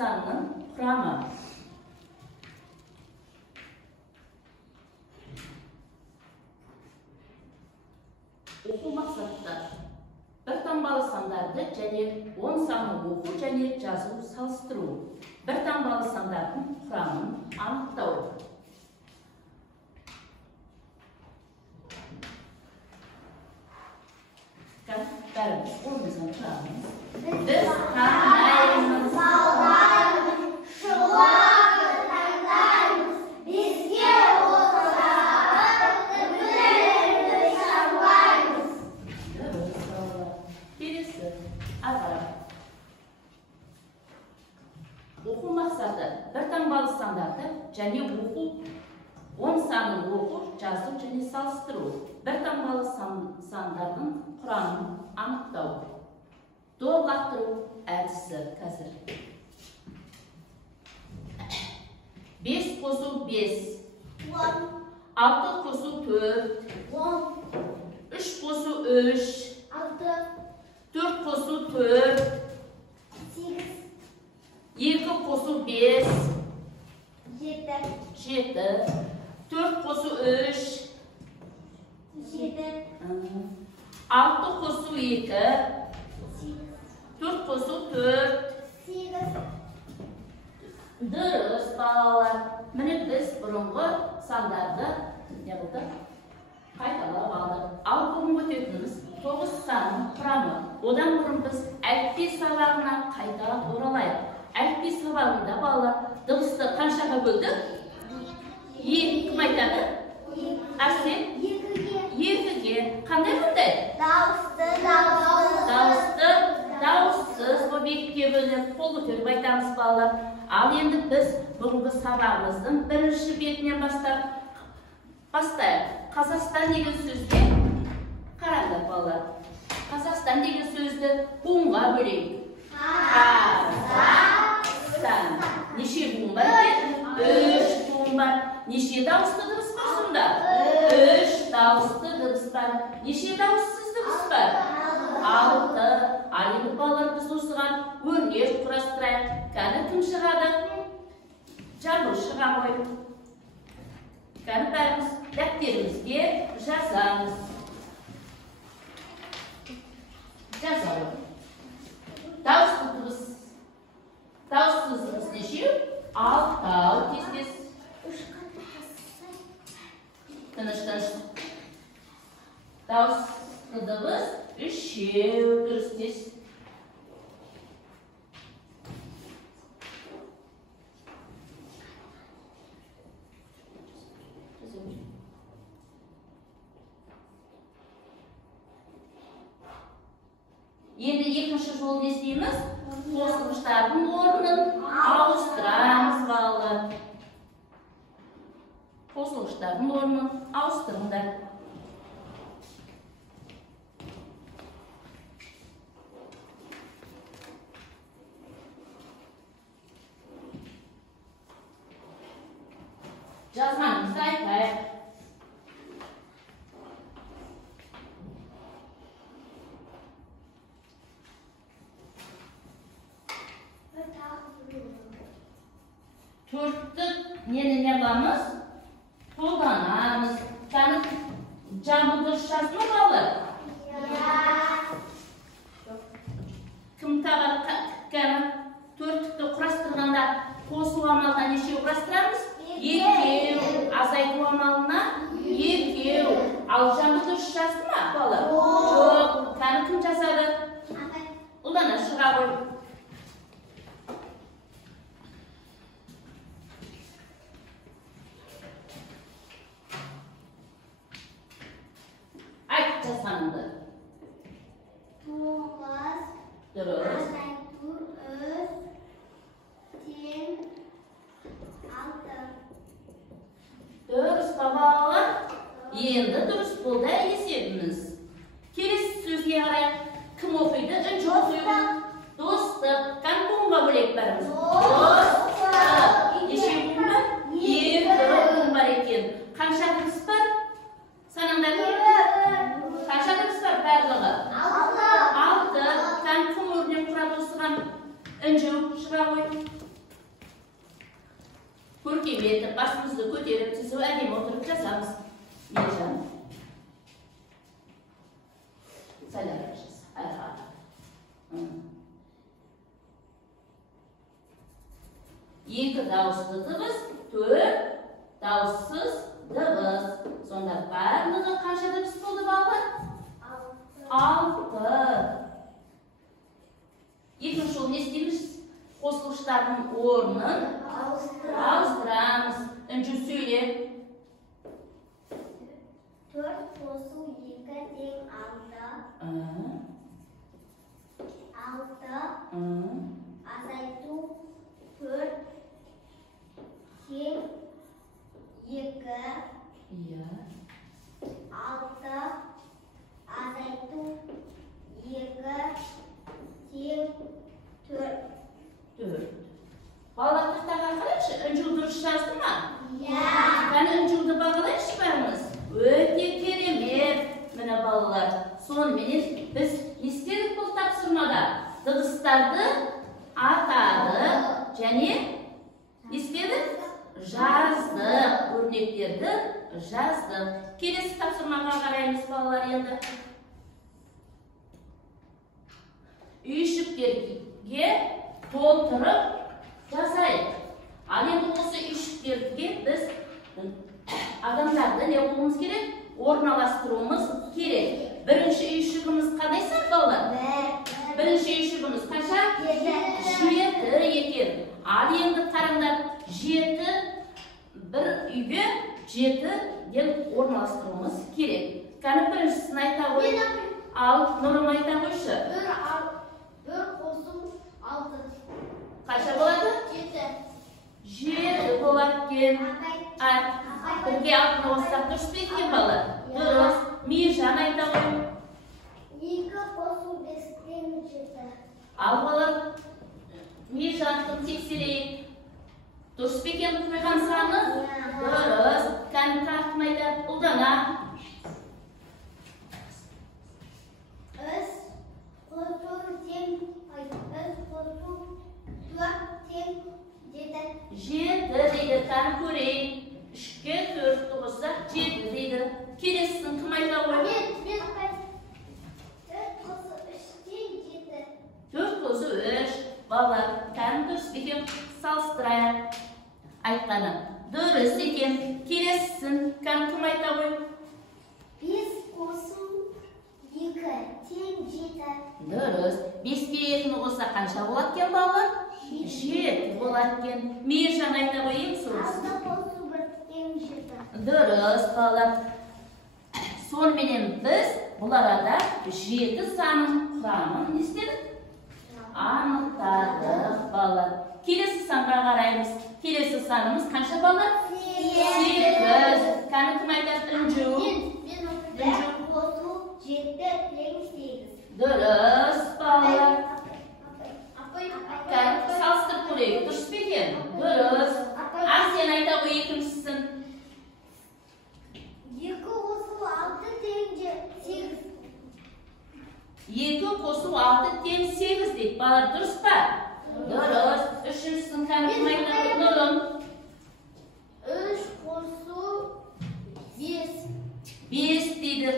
sanının kuramı. Оқу мақсаттары. Bir таңбалы сандарды және 10 санын оқу және жазу салыстыру. Bir таңбалы сандардың құрамын анықтау. Бәріміз қолымыздан тұрамыз. Біз таңдаймыз. Оқу мақсаты бір таңбалы сандарды және оқу 10 санын оқу, жазу және салыстыру. Bir таңбалы сандардың құрамын анықтау. Толықтыру әдісі қазір. 5 қосу 5. 6 қосу 4. 3 қосу 3. 4 қосу 4. 2 қосу 5. 7. 4 қосу 3. 6 қосу 2. 4 қосу 4. Дұрыс, балалар. Міне біз бұрынғы сандарды қайталап алдық. Ал бүгін өтетініміз 9 санның құрамы. Одан бұрын біз әліпби сабағына қайта оралайық. Әліпби сабағында балалар дыбысты қаншаға бөлдік? Кім айтады? Арсен? 2-ге. Қандай бөлді? Дауыссыз объектке бөлініп, қол көтеріп айтамыз балалар. Ал енді біз бүгінгі сабағымыздың бірінші бетінен бастайық. Қазақстан деген сөзге қараңдар балалар. Қазақстан деген сөзді буынға бөлейік. Қазақстан. Неше буын бар екен? 3 буын бар. Неше дауысты дыбыс бар сонда? 3 дауысты дыбыс бар. Неше дауыссыз дыбыс бар? 6. Ал енді балалар біз осыған өрнек құрастырайық. Кәні кім шығады? Жамбыл шыға ғой. Кәні бәріміз дәптерімізге жазамыз. Жазалым. Дауысты дыбыс. Дауыссыз дыбыс нешеу? 6 кестес. Тыныш. Дауысты дыбыс 3 дұрыстес. Енді екінші жол не істейміз? Қосылғыштардың орнын ауыстырамыз балалар. Қосылғыштардың орнын ауыстырыңдар. Жазғанымызды айтайық. Төртті нені аламыз? Қолданамыз. Кәні жамбыл дұрыс жазды ма балалар? Кім табар кәні төрттікті құрастырғанда қосу амалына неше құрастырамыз? 2. Азайту амалына 2. Ал жамбыл дұрыс жазды ма балалар? Жоқ. Кәні кім жасады? Ұлдана шыға ғой. Жазғанымды. 9. Дұрыс. 6. Дұрыс балалар. Енді дұрыс болды есебіміз. Келесі сөзге қарай кім оқиды? Үнчі оқиды. Достық. Кән буынға бөлек бәріміз. Достық. Неше буын бар? 2 буын бар екен. Қанша дыбыс бар? Санаңдар ма? Қанша дыбыс бар барлығы? 6. Кән кім өрнек құрады осыған? Үнжу шыға ғой. көркем етіп, басымызды көтеріп, түзу әдемі отырып жасамыз. Мейіржан. Сәлем жаса. Аяқ. Екі дауысты дыбыс, 4 дауыссыз дыбыс. Сонда барлығы қанша дыбыс болды балалар? 6. Екінші жол не істейміз? Қосылғыштардың орнын ауыстырамыз. Үнжу сөйле. 4 қосу 2 тең 6. 6. Азайту 4 тең 2. 6. Азайту 2 тең 4. Балалар тақтаға қарайықшы, үнжу дұрыс жазды ма? Кәні үнжуді бағалайықшы бәріміз. Өте керемет. Міне балалар, сонымен біз естелік бұл тапсырмада дыбыстарды атады және естелік жаздық, өрнектерді жаздық. Келесі тапсырмаға қараймыз балалар енді. Үйшіктерге толтырып жасайық. Ал енді осы үйшіктерге біз адамдарды не болуымыз керек? Орналастыруымыз керек. Бірінші үйшігіміз қандай сан балалар? Бірінші үйшігіміз қанша? 7 екен. Ал енді қараңдар, 7 бір үйге 7-ден орналастыруымыз керек. Кәні біріншісін айта қой. Ал Нұрым айта қойшы. 1 қосу 6. Қанша болады? 7 болады кен. Бірге алтыны қоссақ дұрыс па екен бала? Дұрыс. Мейіржан айта қой. 2 қосу 5 тең 7. Ал балалар, Мейіржанды тексерейік. Дұрыс па екен қойған саны? Дұрыс. Кәні қақтын айтады, ұлдана. 3 қосу тең 3 қосу 4 тең 7. 7 дейді, кәні көрейік. 3-ке 4-ті қоссақ 7 дейді. Келесісін кім айта қой? 4 қосу 3 тең 7. 4 қосу 3. Балалар, кәні дұрыс екен, салыстырайық. Айтқаны дұрыс екен. Келесісін кәні кім айта қой? 5 қосу 2 тең 7. Дұрыс. 5-ке 2-ні қоссақ қанша болады кен балалар? 7 болады кен. Мейіржан айта қойын соғыз. 6 қосу 1 тең 7. Дұрыс балалар. Сонымен біз бұл арада 7 санын құрамын не істедік? Анықтадық балалар. Келесі санға қараймыз. Келесі санымыз қанша балалар? 8. Кәні кім айтады? Үнжу. Қосу 7 тең 8. Дұрыс балалар. Апай, Салыстырып көрейік. Дұрыс па екен? Дұрыс. Сен айта қой екіншісін. 2 қосу 6 тең 8. 2 қосу 6 тең 8 дейді. Балалар дұрыс па? Дұрыс. Үшіншісін кәні кім айта қой? Нұрым. 3 қосу 5. 5 дейді.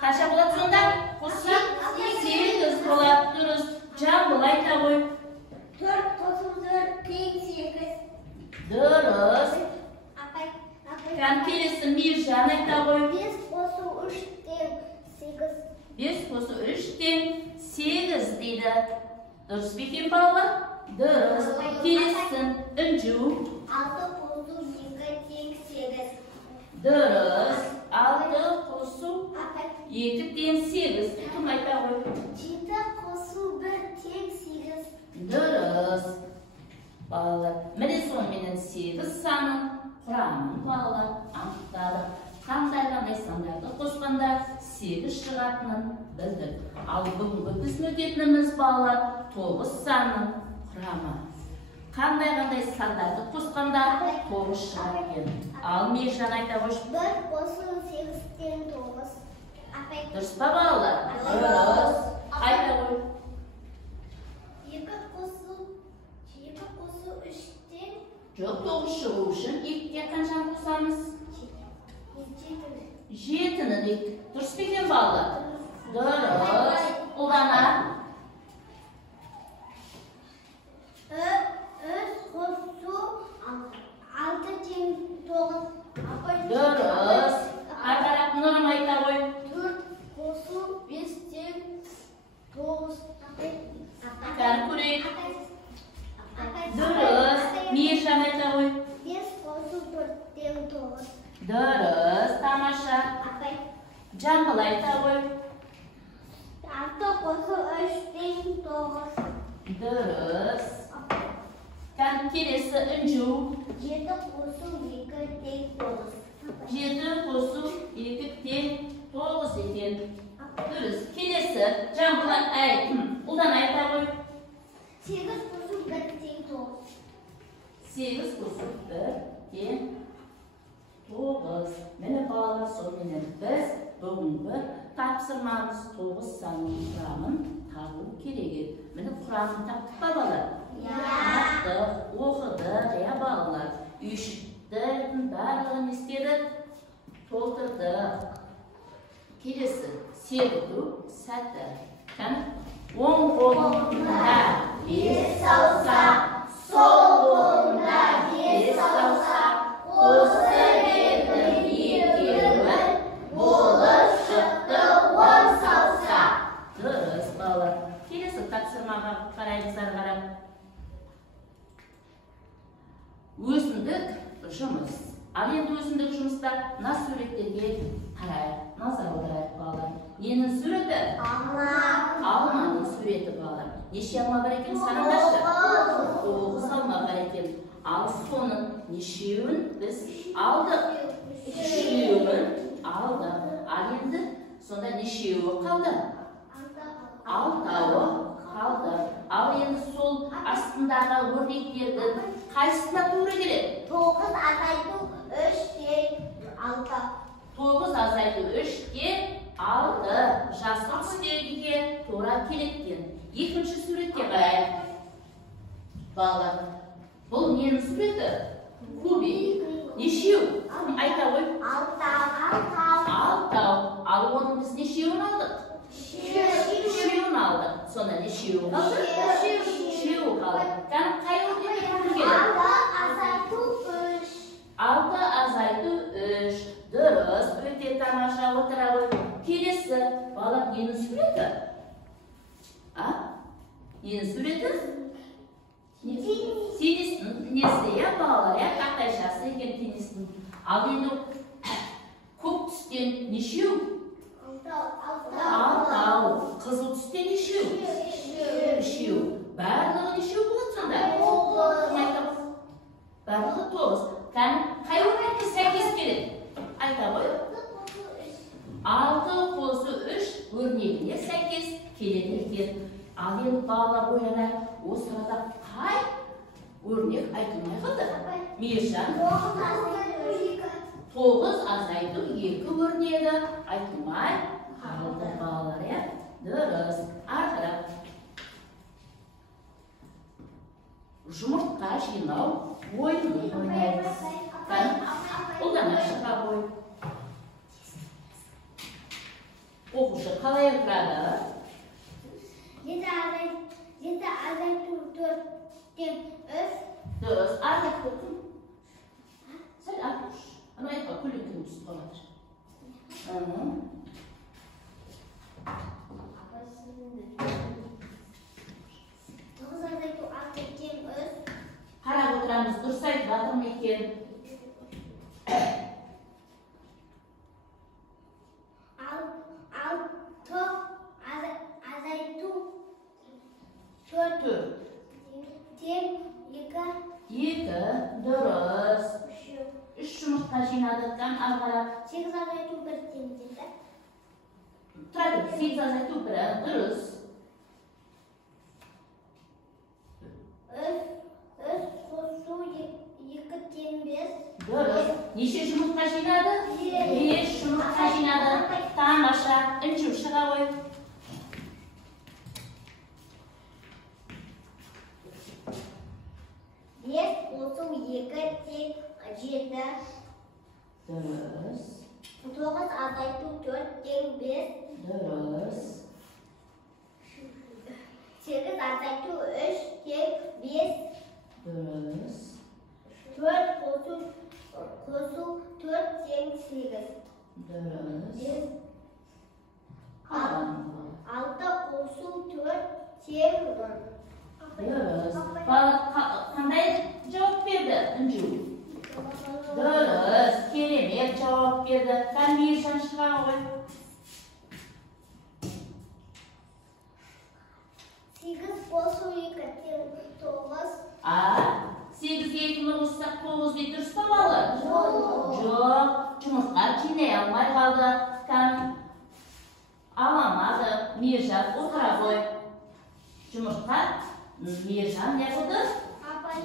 Қанша болады сонда? Қоссақ 8 болады. Дұрыс. Жамбыл айта қой. 4 қосу 4 тең 8. Дұрыс. Кәні келесі Мейіржан айта қой. 5 қосу 3 тең 8. 5 қосу 3 тең 8 дейді. Дұрыс па екен балалар? Дұрыс. Келесісін Үнжу. 6 қосу 2 тең 8. Дұрыс. 6 қосу 2 тең 8. Кім айта қой? 7 қосу 1 тең 8. Дұрыс. Балалар, міне сонымен 8 санын құрамын балалар анықтадық. Қандай сандарды қосқанда 8 шығатынын білдік. Ал бүгінгі біздің өтетініміз балалар 9 санын құрамы. Қандай сандарды қосқанда 9 шығатын. Ал Мейіржан айта қойшы. 1 қосу 8 тең 9. Дұрыс па балалар? Дұрыс. Айта қой. 2 қосу 3 тең Жоқ, 9 шығу үшін 2-ге қаншаны қосамыз? 7-ні дейік. Дұрыс па екен балалар? Дұрыс. Ұлдана. 3 қосу 6 тең 9. Дұрыс. Арқарап нұрым айта ғой. 4 қосу 5 тең 9. Бәрі көрейік. Дұрыс. Мейіржан айта ғой. 5 қосу 4 тең 9. Дұрыс. Тамаша. Жамбыл айта ғой. 6 қосу 3 тең 9. Дұрыс. Келесі үнжу. 7 қосу 2 тең 9. 7 қосу 2 тең 9 екен. Дұрыс. Келесі жамбыл ұлдан айта ғой. 8 қосу 1 тең 9. 8 қосу 1 тең 9. Міне балалар, сонымен біз бүгінгі тапсырмамыз 9 санның құрамын табу керек. Міне құрамын таптық па балалар? Таптық, оқыдық, балалар. Үйшіктердің барлығын естедік, толтырдық. Келесі сегізу сәті. Оң қолында 5 саусақ, сол қолында 5 саусақ, қосып едім екеуін, болып шықты 10 саусақ. Дұрыс, балалар. Келесі тапсырмаға қараймыздар қарап. Өзіндік жұмыс. Ал енді өзіндік жұмыста мына суреттерге қарайық, назар аударайық балалар. Ненің суреті? Алманың суреті балалар. Неше алма бар екен санаңдаршы? 9 алма бар екен. Ал соның нешеуін біз алдық? 3-еуін алдық. Ал енді сонда нешеуі қалды? 6-ауы қалды. Ал енді сол астындағы өрнектердің қайсысына тура келеді? 9 азайту 3 тең 6. 9 азайту 3-ке 6. Жасыл түстерге тура келеткен. Екінші суретке қарайық. Балалар, бұл ненің суреті? Кубик. Нешеу? Айта ғой. 6. Ал оның біз нешеуін алдық? 3-еуін алдық. Сонда нешеуі қалды? 3-еуі қалды. Қай өрнекке тура келеді? 6 азайту 3. Дұрыс, өте тамаша, отыра ғой. Келесі, балалар, ненің суреті? Ненің суреті? Теннистің несі, балалар, қақтайшасы екен теннистің. Ал енді көк түстен нешеу? 6. Қызыл түстен нешеу? 3-еу. Барлығы нешеу болады сонда? Барлығы 9. Қай өрнекке сәйкес келеді? Айта ғой. 6 қосу 3 өрнегіне сәйкес келеді екен. Ал енді балалар ойланайық, осы арада қай өрнек айтылмай қалды? Мейіржан. 9 азайту 2 өрнегі айтылмай қалды балалар, дұрыс. Арқырап. Жұмыртқа жинау ойынын ойнаймыз. Ұлдана шыға ғой. Оқушы қалай отырады? 7 азайту 4 тең 3. Дұрыс. Артық болсын. Сәл артық. Ана айтқа көлеңкені түсіп қалады. 9 азайту 6 тең 3. Қарап отырамыз, дұрыс айтып жатыр ма екен? Азайту 4 тең 2. Дұрыс. 3 жұмыртқа жинадықтан алғарап. 8 азайту 1 тең 7. Тұрады, 8 азайту 1, дұрыс. 3 қосу 2 тең 5. Дұрыс. Неше жұмыртқа жинады? 5 жұмыртқа жинады. Тамаша. Үнжу шыға ғой. 5 қосу 2 2 тең 7. Dürüs. 9 azaytу 4 тең 5. Dürüs. 8 azaytу 3 тең 5. Dürüs. 4 qo'shib 4 teң 8. Dürüs. Kalan. 6 qo'shib 4 teң 10. Dürüs. Qanday javob berdi? Inju. Dürüs. Keremet javob berdi. Qani Mirjan chiqar qo'y. 8 qo'shib 2 teң 9. 8'e 2'ni qo'shsak 9 deydi, durust mu bola? Yo'q. Жұмыртқа жинай алмай қалды. Qani alamadı. Mirjan o'tira qo'y. Жұмыртқа Mirjan ne qildi?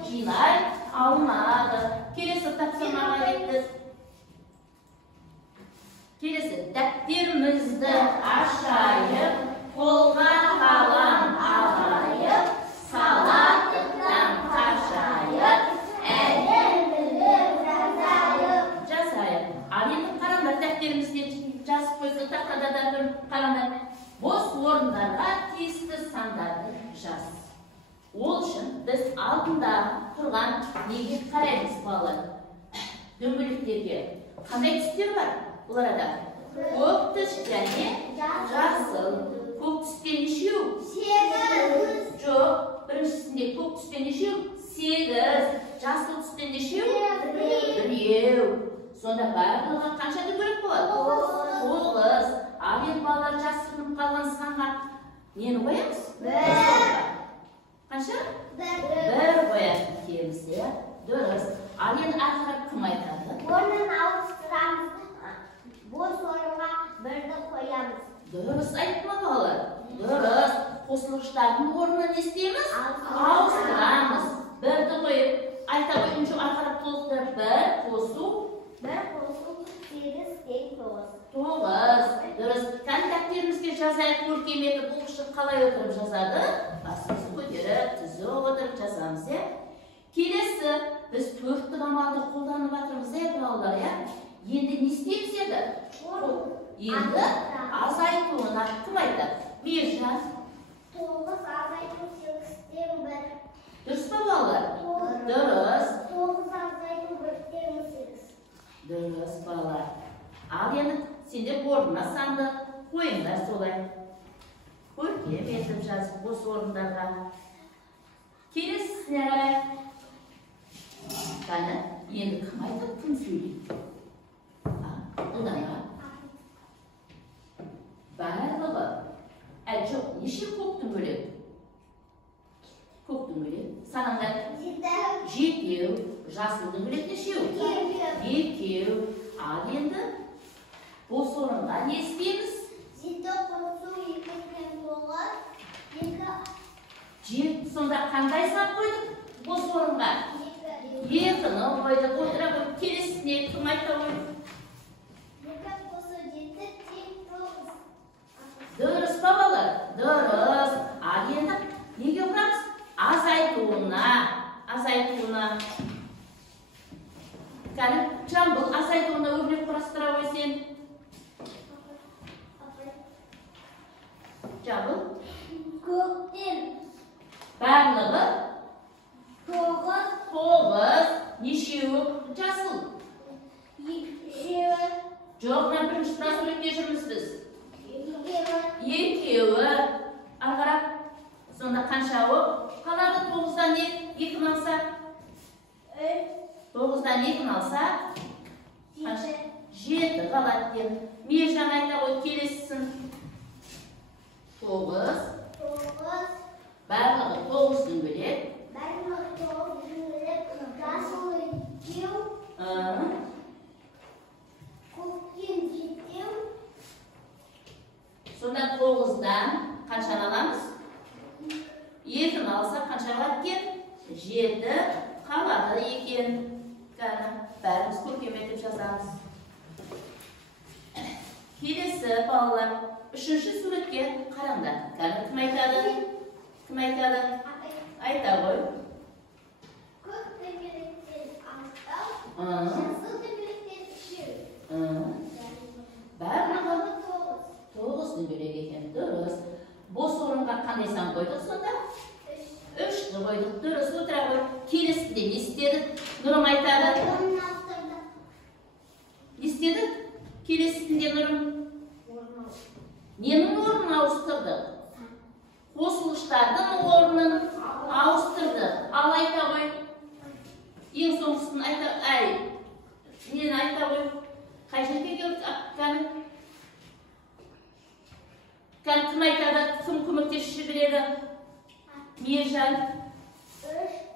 Жинай almadı. Kelesi taqsimlarga ketdik. Kelesi daftarimizni aşağıya qo'lga qalam ag'ayib, salatdan qashayib, jasayib. Al endi qaranglar, daftarimizga жазып qo'ysa taqtada bir qaranglar. Bo'sh o'rinlarga testi sandarni yaz. Ol үшін biz алдында тұрған неге қараймыз bolalar? Дөңгелектерге қандай түстер бар? Бұл арада көк түс және жасыл. Көк түстен нешеу? 8. Жоқ, біріншісінде көк түстен нешеу? 8. Жасыл түстен нешеу? 1. Сонда барлығы қанша дөңгелек болады? 9. Ал енді балалар жасырынып қалған санға нені қоямыз? 1. Қанша? 1 қоятын кеміз, иә? Дұрыс. Ал енді ақырап кім айтады? Орнын ауыстырамыз. Бос орынға 1-ді қоямыз. Дұрыс айтты ма балалар? Дұрыс. Қосылғыштардың орнына не істейміз? Ауыстырамыз. 1-ді қойып, айта қойыншы ақырап толықтырып 1 қосу. 1 қосу 8 тең 9. 9. Дұрыс. Контакттерімізге жазайық, көркем етіп, оқушы қалай отырып жазады? Басымызды көтеріп, түзіп отырып жазамыз, е? Келесі, біз 4-тік амалды қолданып жатырмыз, балалар, е? Енді не істейміз еді? Енді азайтуына кім айтады? Mirjan. 9 azaytу 8 тең 1. Дұрыс па, балалар? Дұрыс. 9 azaytу 1 тең 8. Дұрыс, балалар. Ал енді сендер орнына санды қойыңдар солай. Көркем етіп жазып бос орындарға. Келесісіне қарай. Қане, енді кім айтып, кім сөйлейді? Ұлдарға. Барлығы. Жоқ, неше көк дөңгелек? Көк дөңгелек. Санаңдар. 7. Жасыл дөңгелек нешеу? 2. Ал енді бос орынға не істейміз? 7 қосу 2 тең 9. 2. Сонда қандай сан қойдық? Бос орынға. 2-ні қойдық. Отыра қойып, келесісіне кім айта қойдық? 2 қосу 7 тең 9. Дұрыс па, балалар? Дұрыс. Ал енді неге құрамыз? Азайтуына. Кәні, Жамбыл азайтуына өрлеп құрастыра қой сен. Жамбыл? Көктем. Барлығы? 9. Нешеуі жасыл? 2. Жоқ, бірінші суретте жүрміз біз. 2. Ағарап, сонда қаншауы? Қалады 9-дан 2-ні алса? 9-дан 2-ні алса? 7 қалады дем. Mirjan айта қой, келесісін. 9. Барлығы 9 дөңгелек. Жасыл 2. Көктем 7. Сонда 9-дан қаншаны аламыз? 2-ні алса қанша қалады екен? 7 қалады екен. Бәріміз көркем етіп жазамыз. Келесі, балалар, 3-ші суретке қараңдар. Кім айтады? Кім айтады? Айта ғой. Көк дөңгелектен Дұрыс, отыра ғой. Келесіде не істедік? Нұрым айтады. Не істедік? Келесінде Нұрым. Ненің орнын ауыстырдық? Қосылғыштардың орнын ауыстырдық. Ал айта ғой. Ең соңғысын айта, нені айта ғой. Қай жерге келіп кәні? Кәні кім айтады? Кім көмектесші біледі? Мейіржан. 3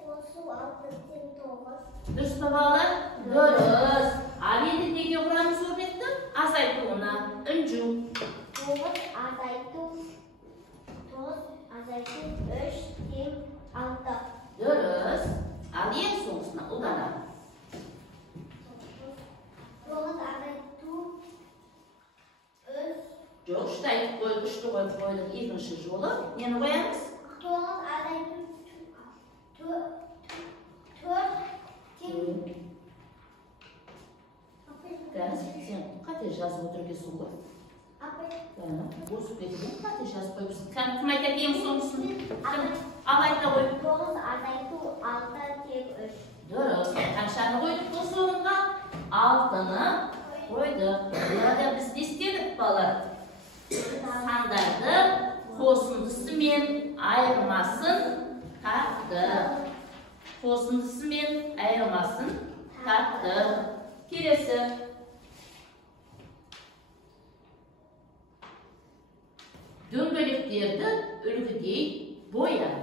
қосу 6 тең 9. Дұрыс па балалар? Дұрыс. Ал енді неге құрамыз өрнекті? Азайтуына. Үнжу. 9 азайту 3 тең 6. Дұрыс. Ал ең соңғысына ұлдана. 9 азайту 3. Жоқ, үшті айтып қойдық, үшті қойып қойдық. Екінші жолы. Нені қоямыз? 9 азайту 4 тең. Сен қате жазып отыр екенсің ғой. Босып кеткен қате жазып қойыпсың. Кім айтады ең соңғысын? Ал айта ғой. 9 азайту 6 тең 3. Дұрыс. Қаншаны қойдық осы орынға? 6-ны қойдық. Burada біз не істедік балалар? Сандарды қосындысы мен айырмасын таптық. Қосындысы мен айырмасын таптық. Келесі. Дөңгелектерді үлгідей бояйық.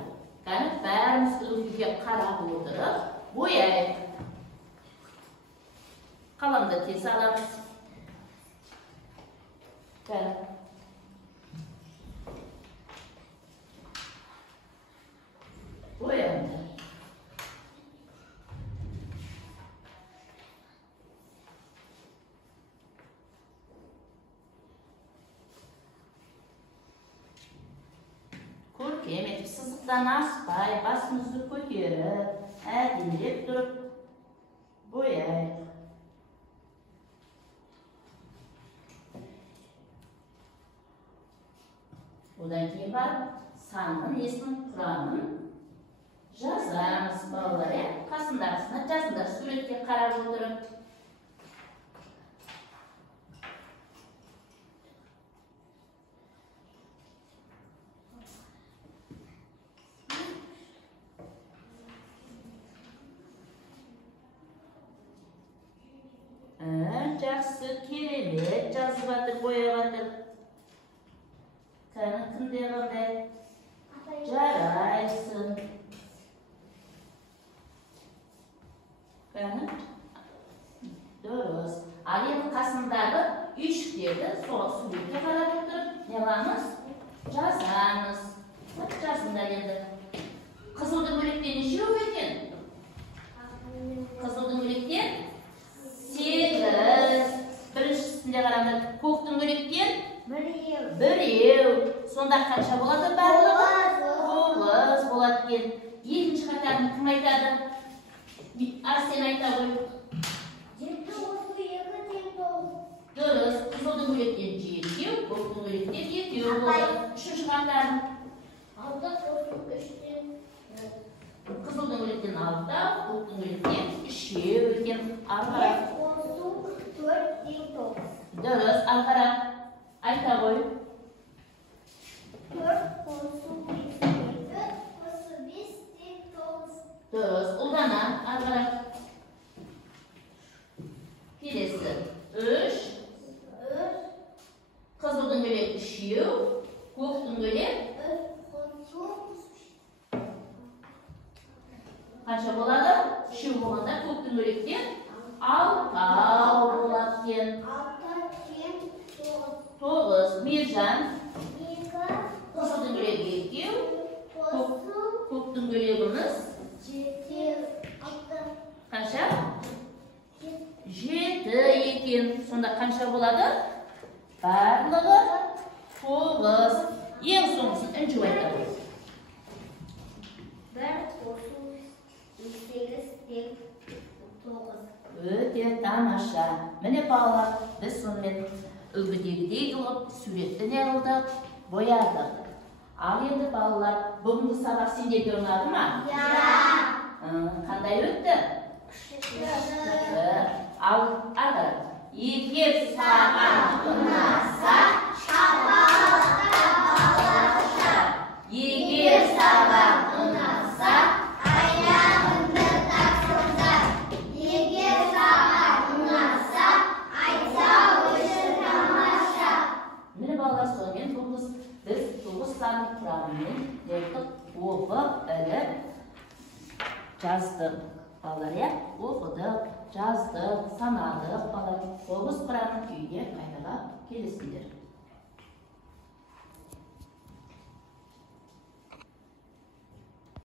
Кәні бәріміз үлгіге қарап отырып бояйық. Қаламды тез аламыз. Кәні. Бояйық. Көркем етіп, сызықтан аспай, басымызды көтеріп, әдемілеп тұрып бояйық. Одан кейін барып, санның несінің құрамын жазамыз балалар. Қасындағысына жазыңдар суретке қарап отырып. Жақсы, керемет жазып жатыр, бояп жатыр. Кәні кімде қандай? Жарайсың. Кәні? Дұрыс. Ал енді қасындағы үйшіктерді сол суретке қарап отырып, не қыламыз? Жазамыз. Жазыңдар енді. Қызылдың бөлектен нешеу екен? Қызылдың бөлектен 8. Біріншісінде қараңдар. Көктің бөлектен 1. Сонда қанша болады барлығы? 9 болады екен. Екінші қатарын кім айтады? Арсен айта ғой. 7 қосу 2 тең 9. Дұрыс. Қызылдың бөлектен 7, көктің бөлектен 2 болады. Үшінші қатарын. 6 қосу 3 тең 4. Қызылдың бөлектен 6, көктің бөлектен 3 екен. Алғара. 5 қосу 4 тең 9. Дұрыс. Алғара. Айта ғой. 4 қосу 5 тең 5 тең 9. Дұрыс. Ұлдана. Алғара. Келесі. 3. Қызылдың бөлек 3, көктің бөлек 3 қосу қанша болады? 3 болғанда көктің бөлектен 6 болады екен. 6 тең 9. Мейіржан. 2 Қызылдың бөлегі 2, қосу көктің бөлегіміз 7 6. қанша? 7 екен. Сонда қанша болады? Барлығы 9. Ең соңғысын үнжу айта ғой. 1 қосу 8 тең 9. Өте тамаша. Міне балалар, біз сонымен үлгідегідей қылып суретті не қылдық? Боядық. Ал енді балалар, бүгінгі сабақ сендерге ұнады ма? Ja. Қандай өтті? Ал ары. Егер саған ұнаса, егер саған ұнаса, Аяғыңды тасыңдар. Егер саған ұнаса, айтса өзі тамаша. міне балалар, сонымен біз 9 сан құрамымен оқыдық, жаздық. Балалар, оқыдық, жаздық, санадық. Балалар, 9 құрамын үйге қайтаға келесіңдер.